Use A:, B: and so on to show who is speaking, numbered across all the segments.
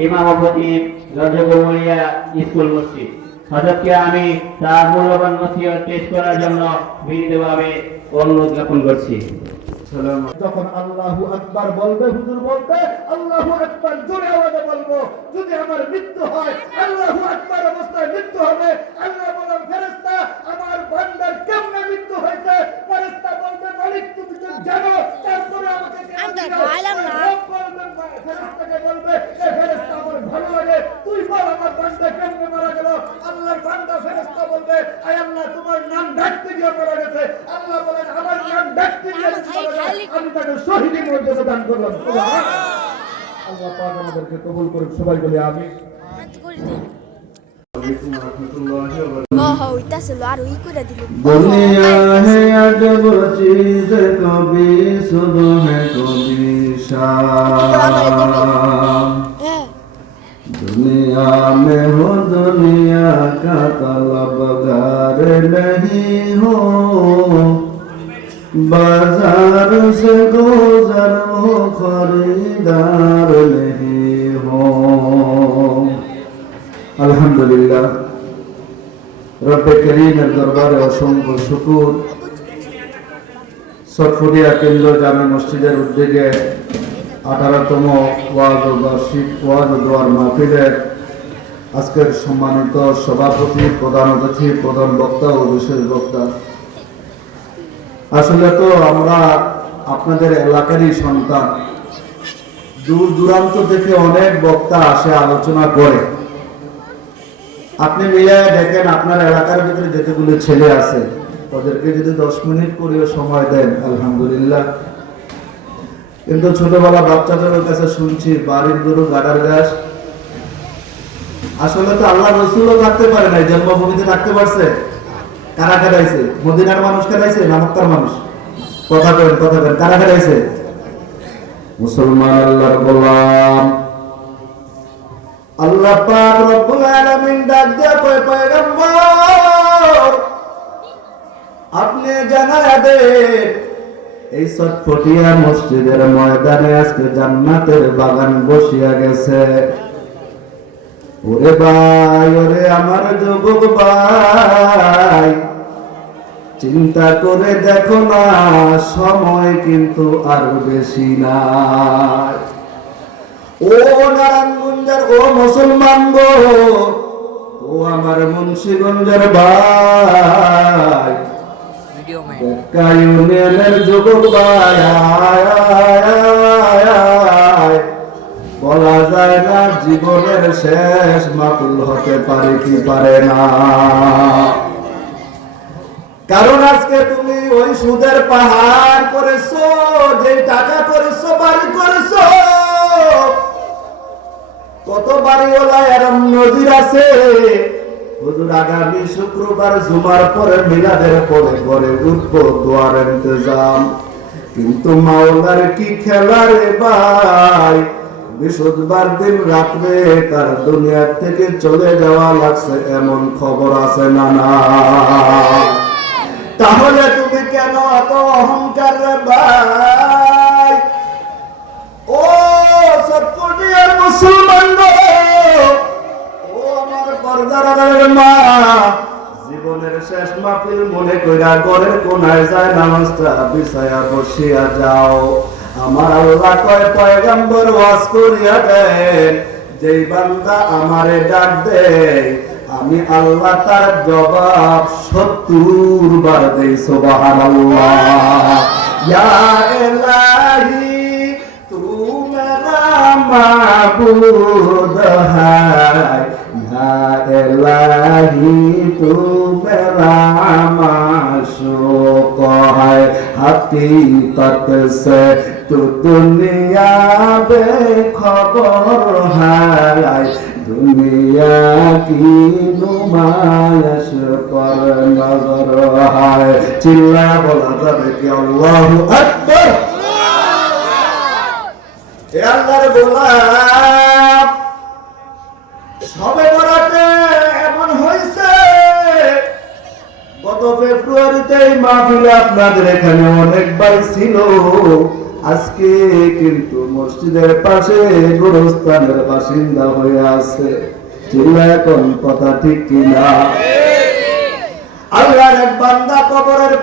A: ইমাম ও খতিব রজগমরিয়া স্কুল মসজিদ। হজরতকে আমি তার মূল্যবান নসিহত পেশ করার জন্য বিনীতভাবে অনুরোধ জ্ঞাপন করছি।
B: যখন আল্লাহু আকবার বলবে হুজুর বলবে আল্লাহু আকবার জোরে আওয়াজে বলব যদি আমার মৃত্যু হয় আল্লাহু আকবার অবস্থায় মৃত্যু হবে আল্লাহ বলেন ফেরেশতা আমার বান্দার কেমনে মৃত্যু হয়েছে? ফেরেশতা বলবে মালিক তুমি তো জানো তারপরে আমাকে। রব ফেরেশতাকে বলবে আগে তুই বল আমার বান্দা কেমনে মারা গেল? আল্লাহর বান্দা ফেরেশতা আমাদেরকে কবুল করুন সবাই বলে আমি
C: কবি সুবহ কবি। শাম।
D: दुनिया में हो दुनिया का तलबगार नहीं हो बाजार से गुजर हो खरीदार नहीं हो আলহামদুলিল্লাহ রব্বে করিমের দরবারে অসংখ্য শুকুর সটফুটিয়া কেন্দ্র জামে মসজিদের উদ্যোগে আঠারোতম ওয়াজ ও বার্ষিক ওয়াজ ও দোয়ার মাহফিলের আজকের সম্মানিত সভাপতি, প্রধান অতিথি, প্রধান বক্তা ও বিশেষ বক্তা। আসলে তো আমরা আপনাদের এলাকারই সন্তান। দূর দূরান্ত থেকে অনেক বক্তা আসে, আলোচনা করে। আপনি মিলিয়ে দেখেন, আপনার এলাকার ভিতরে যেতেগুলো ছেলে আছে তাদেরকে যদি দশ মিনিট করেও সময় দেন, আলহামদুলিল্লাহ। কিন্তু ছোটবেলা বাচ্চাদের কাছে শুনছি বাড়ির গরু গাডার গাছ আসলে তো আল্লাহ রসুলও থাকতে পারে নাই জন্মভূমিতে থাকতে পারছে। কারা কাটাইছে মদিনার মানুষ কাটাইছে না মক্কার মানুষ? কথা বলেন কথা বলেন কারা কাটাইছে মুসলমান আল্লাহর গোলাম। আল্লাহ পাক রব্বুল আলামিন ডাক দিয়ে কয় পয়গম্বর আপনি জানায় দেন এই সটফটিয়া মসজিদের ময়দানে আজকে জান্নাতের বাগান বসিয়া গেছে। ওরে ভাই, ওরে আমার যুবক ভাই, চিন্তা করে দেখো না, সময় কিন্তু আর বেশি নাই। ও নারায়ণগঞ্জের, ও মুসলমান ও আমার মুন্সিগঞ্জের ভাই ইউনিয়নের যুবক। বলা যায় না জীবনের শেষ মাতুল হতে পারে কি পারে না কারণ আজকে তুমি ওই সুদের পাহাড় করেছ যে টাকা করেছ, বাড়ি করেছ কত বাড়িওয়ালা এরম নজির আছে হুজুর, আগামী শুক্রবার জুমার পরে মিলাদের পরে পরে দোয়ার ইন্তজাম। কিন্তু মাওলার কি খেলা ভাই? বৃহস্পতিবার দিন রাত্রে তার দুনিয়া থেকে চলে যাওয়া লাগছে, এমন খবর আছে না না। তাহলে তুমি কেন এত অহংকার ভাই? ও সৎকুটিয়ার মুসলমান মা। জীবনের শেষ মনে কইরা ঘরের কোনায় যায় নামাজটা বিছায়া বসিয়া যাও। আমার আল্লাহ কয় ওয়াজ করিয়া দেন। যেই বান্দা আমারে ডাক দেয়, আমি আল্লাহ তার জবাব সত্তর বার দেই হায়। ilahi tu merama shuk hai hakikat se tu dunia bekhabar hai দুনিয়া কি নুমায়াস কর নজর হায় চিল্লা বলা যাবে কি আল্লাহু আকবার এ আল্লাহর গোলাম সবে ফেব্রুয়ারিতে এই মাহফিলে আপনাদের এখানে অনেকবার ছিল। আজকে কিন্তু মসজিদের পাশে গোরস্থানের বাসিন্দা হয়ে আছে। কবরের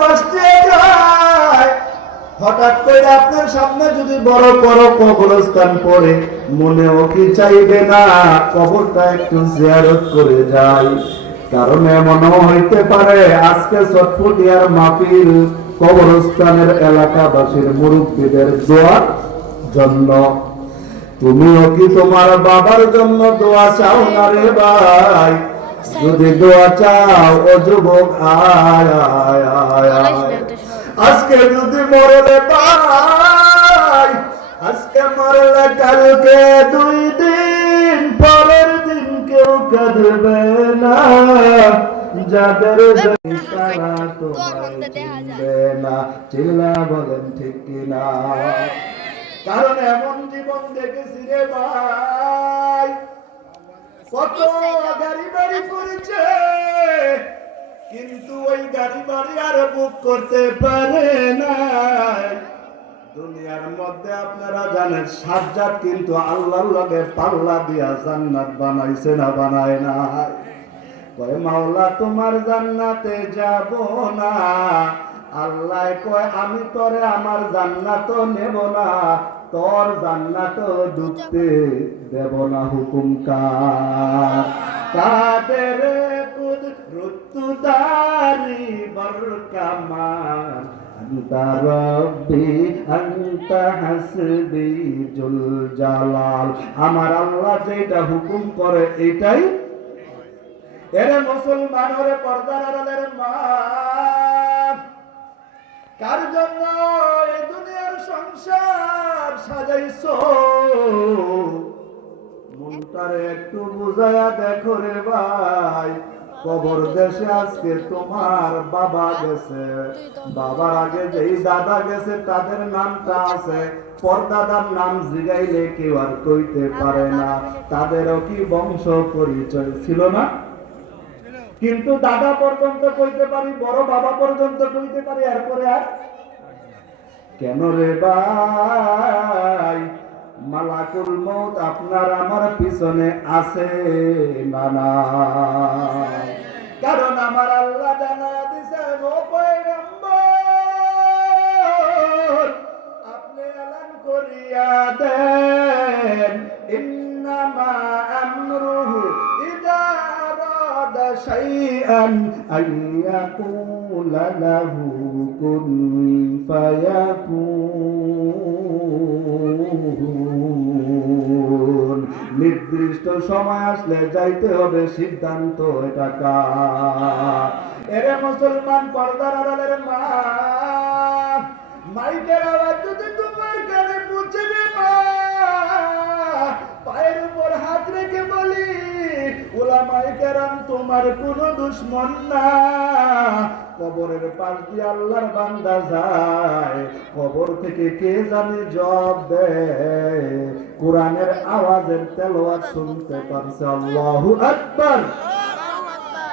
D: পাশ দিয়ে যায়। হঠাৎ করে আপনার সামনে যদি বড় বড় কবরস্থান পড়ে, মনেও কি চাইবে না কবরটা একটু জিয়ারত করে যাই? কারণ এমনও হইতে পারে, আজকে চটফটিয়ার মাপির কবরস্থানের এলাকাবাসীর মুরব্বীদের দোয়ার জন্য। তুমিও কি তোমার বাবার জন্য দোয়া চাও না রে ভাই? যদি দোয়া চাও, ও যুবক আয় আয় আয় আয়। আজকে যদি মরলে পাই আজকে মরলে কালকে দুই দিন পরের দিন কেউ কাঁদবে না। যাদের তারা তোমায় চিনবে না। চিল্লা বলেন ঠিক কিনা? কারণ এমন জীবন দেখেছি রে ভাই। কত গাড়ি বাড়ি করেছে। কিন্তু ওই গাড়ি বাড়ি আর বুক করতে পারে না দুনিয়ার মধ্যে আপনারা জানেন, সাজ্জাদ কিন্তু আল্লাহর লগে পাল্লা দিয়া জান্নাত বানাইছে না বানায় না কয়, মাওলা, তোমার জান্নাতে যাব না। আল্লাহ কয়, আমি তোরে আমার জান্নাত নেব না, তোর জান্নাত ঢুকতে দেব না হুকুম কাদের কুদরতুদারি বরকামান أنت ربي أنت حسبي জুল জালাল আমার আল্লাহ যেটা হুকুম করে এটাই এরে মুসলমান ওরে পর্দার আড়ালের মা কার জন্য এই দুনিয়ার সংসার সাজাইছো মনটারে একটু বুঝায়া দেখো রে ভাই কবর দেশে আজকে তোমার বাবা গেছে। বাবার আগে যেই দাদা গেছে, তাদের নামটা আছে। পরদাদার নাম জিগাইলে কেউ আর কইতে পারে না। তাদেরও কি বংশ পরিচয় ছিল না? কিন্তু দাদা পর্যন্ত কইতে পারি, বড় বাবা পর্যন্ত কইতে পারি, এরপরে আর? কেন রে ভাই? মালাকুল মৌত আপনার আমার পিছনে আছে না নাই? কারণ আমার আল্লাহ জানা দিছে আপনি এলান করিয়া দেন ইন্নামা আমরুহু ইদা আরাদা শাইআন আন লাহু কুন ফায়াকুন নির্দিষ্ট সময় আসলে যাইতে হবে সিদ্ধান্ত এটা কার? এরে মুসলমান পর্দার আড়ালের মা, মাইকের আওয়াজ যদি কেরাম তোমার দুশ্মন না। কবরের পাশ দিয়ে আল্লাহর বান্দা যায়। কবর থেকে কে জানে জব দেয়? কোরআনের আওয়াজের তেলাওয়াত শুনতে পারছে আল্লাহু আকবার।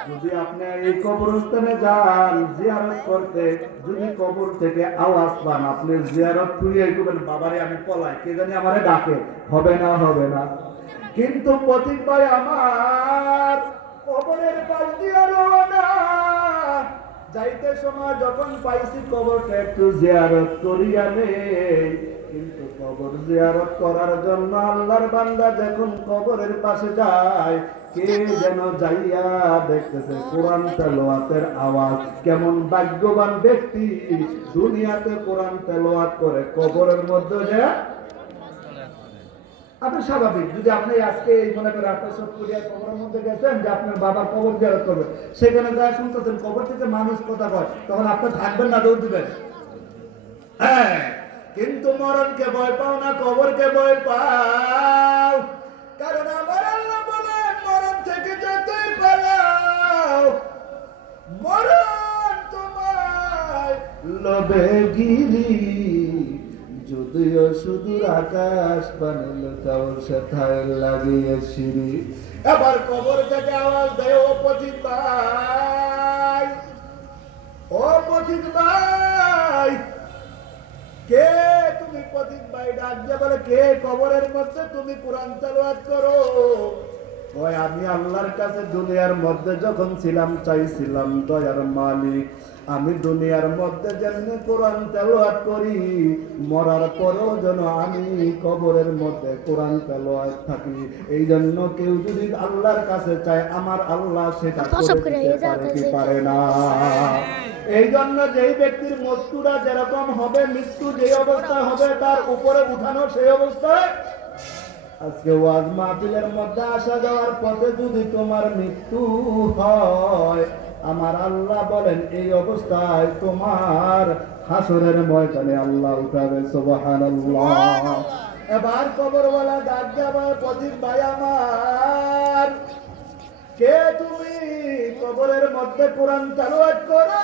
D: যদি আপনি এই কবরস্থানে যান, জিয়ারত করতে, যদি কবর থেকে আওয়াজ পান, আপনি জিয়ারত করিয়ে করবেন বাবারে, আমি পলাই কে জানি আমারে ডাকে? হবে না হবে না। কিন্তু পথিক ভাই আমার কবরের পাশ দিয়ে রওনা। যাইতে সময় যখন পাইছি কবরটা একটু জিয়ারত করিয়া নেই। কিন্তু কবর জিয়ারত করার জন্য আল্লাহর বান্দা যখন কবরের পাশে যায় কে যেন যাইয়া দেখতেছে কোরআন তেলোয়াতের আওয়াজ। কেমন ভাগ্যবান ব্যক্তি। দুনিয়াতে কোরআন তেলোয়াত করে কবরের মধ্যে যে আপনি স্বাভাবিক। যদি আপনি আজকে এই মনে করে আপনার সব করিয়া কবরের মধ্যে গেছেন যে আপনার বাবার কবর জিয়ারত করবে, সেখানে যা শুনতেছেন, কবর থেকে মানুষ কথা কয়, তখন আপনি থাকবেন না, দৌড় দিবেন। হ্যাঁ কিন্তু মরণকে ভয় পাও না, কবরকে ভয় পাও। কারণ আমার আল্লাহ বলেন মরণ থেকে যতই পালাও, মরণ তোমায় লবে গিরি যদিও সুদূর আকাশ বানাল তাও সেথায় লাগিয়ে সিঁড়ি। এবার কবর থেকে আওয়াজ দেয়, ও পথিক ভাই, ও পথিক ভাই, কে তুমি পথিক ভাই? ডাক বলে, কে কবরের মধ্যে তুমি কোরআন তেলাওয়াত করো? ওই আমি আল্লাহর কাছে দুনিয়ার মধ্যে যখন ছিলাম, চাইছিলাম দয়ার মালিক। আমি দুনিয়ার মধ্যে যেমনি কোরআন তেলাওয়াত করি মরার পরেও যেন আমি কবরের মধ্যে কোরআন তেলাওয়াত থাকি। এই জন্য কেউ যদি আল্লাহর কাছে চায় আমার আল্লাহ সেটা
E: প্রসব
D: করে
E: করে
D: দিতে
E: এই
D: পারে কি
E: যাতে
D: পারে না? এই জন্য যেই ব্যক্তির মৃত্যুটা যেরকম হবে মৃত্যু যে অবস্থা হবে তার উপরে উঠানো সেই অবস্থায় আজকে ওয়াজ মাহফিলের মধ্যে আসা যাওয়ার পথে যদি তোমার মৃত্যু হয় আমার আল্লাহ বলেন এই অবস্থায় তোমার হাসরের ময়দানে আল্লাহ উঠাবে সুবহানাল্লাহ। এবার কবরওয়ালা ডাক যাবে পথিক ভাই আমার কে তুমি? কবরের মধ্যে কোরআন তালাওয়াত করো।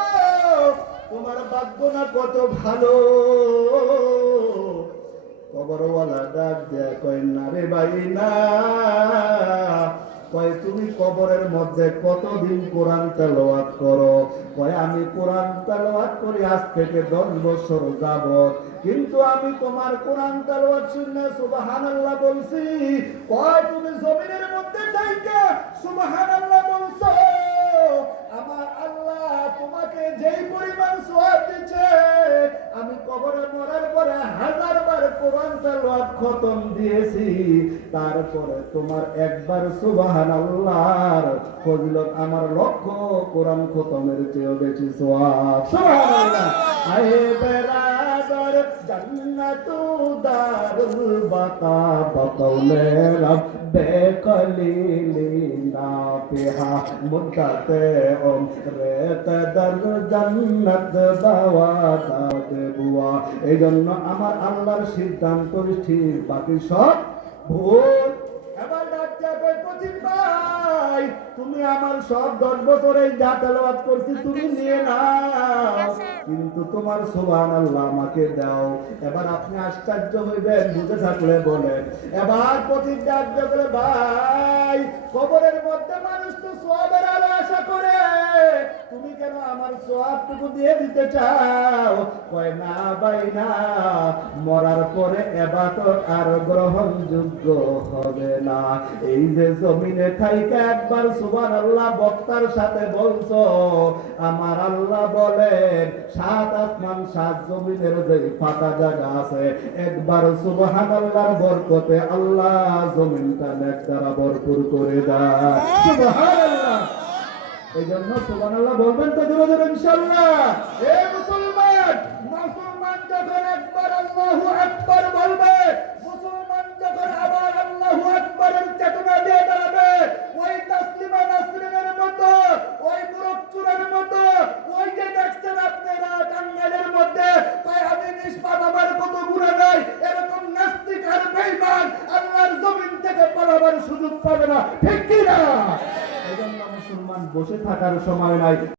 D: তোমার ভাগ্য না কত ভালো? কবরওয়ালা ডাক দেয়া কয় না রে ভাই না। কয়, তুমি কবরের মধ্যে কতদিন কোরআন তেলাওয়াত করো? কয়, আমি কোরআন তেলাওয়াত করি, আজ থেকে দশ বছর যাবত কিন্তু আমি তোমার কোরআন তেলাওয়াত শুনে সুবহানাল্লাহ বলছি। কয়, তুমি জমিনের মধ্যে যাইকে সুবহানাল্লাহ বলছো। আমার আল্লাহ তোমাকে যেই পরিমাণ সোয়াব কবরে মরার পরে হাজার বার কোরআন তেলাওয়াত খতম দিয়েছি। তারপরে তোমার একবার সুবহানাল্লাহর ফজিলত আমার লক্ষ্য কোরআন খতমের চেয়েও বেশি সুবহানাল্লাহ। আয়ে বেরাদর জান্নাতু দারুল বাকা বকৌলে রব্বে কলিলি নাফিহা মুদ্দাতে ওম রেত দর জান্নাত বাওয়াত বুয়া এই জন্য আমার আল্লাহর সিদ্ধান্ত ঠিক বাকি সব ভুল এবার ডাক্তার কই ভাই তুমি আমার সব দশ বছরে যা করছি তুমি নিয়ে নাও। কিন্তু তোমার সোহান আল্লাহ আমাকে দাও। এবার আপনি আশ্চর্য হইবেন বুঝে থাকলে বলেন। এবার পথিক করে ভাই কবরের মধ্যে মানুষ তো সোয়াবের আলো আশা করে। তুমি কেন আমার সোয়াবটুকু দিয়ে দিতে চাও? কয়, না ভাই, না। মরার পরে এবাদত আর গ্রহণযোগ্য হবে না। এই যে জমিনে থাইকে একবার সুবান আল্লাহ বক্তার সাথে বলছো, আমার আল্লাহ বলেন, সাত আসমান, সাত জমিনের যে ফাঁকা জায়গা আছে, একবার সুবহান আল্লাহর বরকতে আল্লাহ জমিনটা নেক ভরপুর করে দেয় সুবহানাল্লাহ। এই জন্য সুবহানাল্লাহ বলবেন তো জোরে জোরে ইনশাআল্লাহ। এ মুসলমান মুসলমান যখন একবার আল্লাহু আকবার বলবে মুসলমান যখন আবার আল্লাহু আকবারের চেতনা দিয়ে দাঁড়াবে ওই তাসলিমা নাসরিনের মতো ওই মুরক্কুরের মতো ওই যে দেখছেন আপনারা টাঙ্গাইলের মধ্যে তাই আমি নিষ্পাপ আমার কত গুণা নাই এরকম নাস্তিক আর বেঈমান আল্লাহর জমিন থেকে পালাবার সুযোগ পাবে না ঠিক কি না এই জন্য মুসলমান বসে থাকার সময় নাই